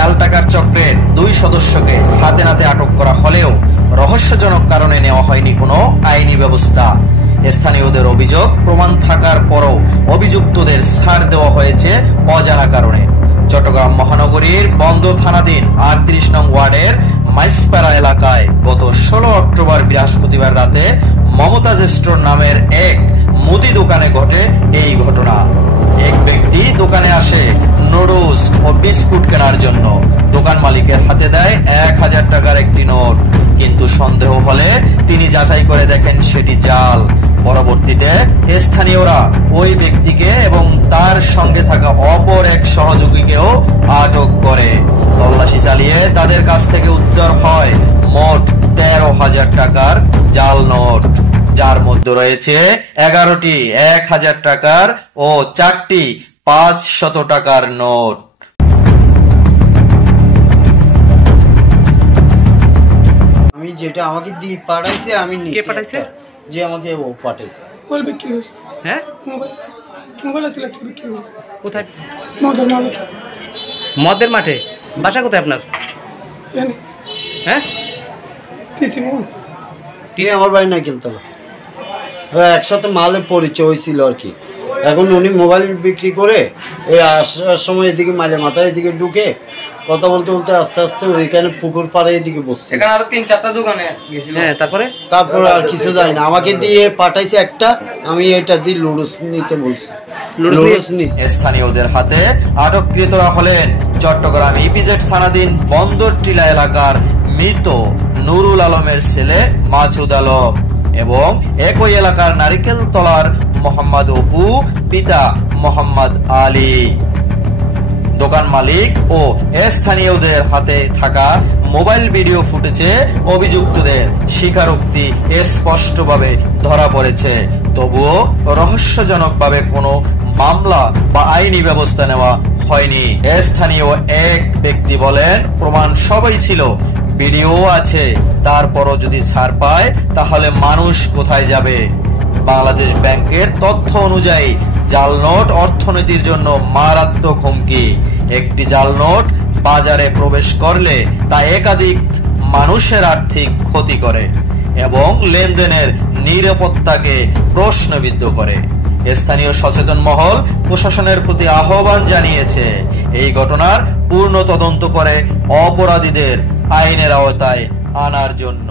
জাল টাকার চক্রের 2 সদস্যকে হাতে নাতে আটক করা হলেও রহস্যজনক কারণে নেওয়া হয়নি কোনো আইনি ব্যবস্থা। স্থানীয়দের অভিযোগ, প্রমাণ থাকার পরও অভিযুক্তদের ছাড় দেওয়া হয়েছে অজানা কারণে। চট্টগ্রাম মহানগরীর বন্দর থানাধীন 38 নং ওয়ার্ডের মাইসপাড়া এলাকায় গত 16 অক্টোবর বৃহস্পতিবার রাতে মমতাজ স্টোর নামের এক মুদি দোকানে ঘটে এই ঘটনা। এক ব্যক্তি দোকানে আসে নুডলস ও বিস্কুট কেনার জন্য। দোকান মালিকের হাতে দেয় 1000 টাকার একটি নোট, কিন্তু সন্দেহ হলে তিনি যাচাই করে দেখেন সেটি জাল। পরবর্তীতে স্থানীয়রা ওই ব্যক্তিকে এবং তার সঙ্গে থাকা অপর এক সহযোগীকেও আটক করে। তল্লাশি চালিয়ে তাদের কাছ থেকে উদ্ধার হয় মোট 13,000 টাকার জাল নোট, যার মধ্যে রয়েছে 11টি 1000 টাকার ও 4টি 500 টাকার নোট। আমি যেটা আমাকে দিয়ে পাঠাইছে আমি কে পাঠাইছে? যে আমাকে ও পাঠাইছে। মোবাইল বিক্রি হয়েছে। হ্যাঁ, মোবাইল আসলে একটা বিক্রি হয়েছে। কোথায়? মদের মালিক। মদের মাঠে। বাসা কোথায় আপনার? জানি হ্যাঁ, টিসি মোড়। আমার বাড়ি নাইকেলতলা। একসাথে মালের পরিচয় হয়েছিল আর কি। এখন উনি মোবাইল বিক্রি করে এই আসার সময় এদিকে মাঝে মাথায় এদিকে ঢুকে কথা বলতে বলতে আস্তে আস্তে ওইখানে পুকুর পাড়ে এদিকে বসছে। এখানে আরো 3-4টা দোকানে গেছিল। হ্যাঁ, তারপর আর কিছু জানি না। আমাকে দিয়ে পাঠাইছে একটা, আমি এটা দিয়ে লুডুস নিতে বলছি। লুডুস নিতে। স্থানীয়দের হাতে আটককৃতরা হলেন চট্টগ্রাম ইপিজেড থানাধীন বন্দর টিলা এলাকার মৃত নুরুল আলমের ছেলে মাসুদ আলম এবং একই এলাকার নারিকেলতলার মোহাম্মদ অপু, পিতা মোহাম্মদ আলী। দোকান মালিক ও স্থানীয়দের হাতে থাকা মোবাইল ভিডিও ফুটেজে অভিযুক্তদের স্বীকারোক্তি স্পষ্টভাবে ধরা পড়েছে। তবুও রহস্যজনকভাবে কোনো মামলা বা আইনি ব্যবস্থা নেওয়া হয়নি। স্থানীয় এক ব্যক্তি বলেন, প্রমাণ সবই ছিল, ভিডিও আছে, তারপরও যদি ছাড় পায় তাহলে মানুষ কোথায় যাবে? বাংলাদেশ ব্যাংকের তথ্য অনুযায়ী জাল নোট অর্থনীতির জন্য মারাত্মক হুমকি। একটি জাল নোট বাজারে প্রবেশ করলে তা একাধিক মানুষের আর্থিক ক্ষতি করে এবং লেনদেনের নিরাপত্তাকে প্রশ্নবিদ্ধ করে। স্থানীয় সচেতন মহল প্রশাসনের প্রতি আহ্বান জানিয়েছে এই ঘটনার পূর্ণ তদন্ত করে অপরাধীদের আইনের আওতায় আনার জন্য।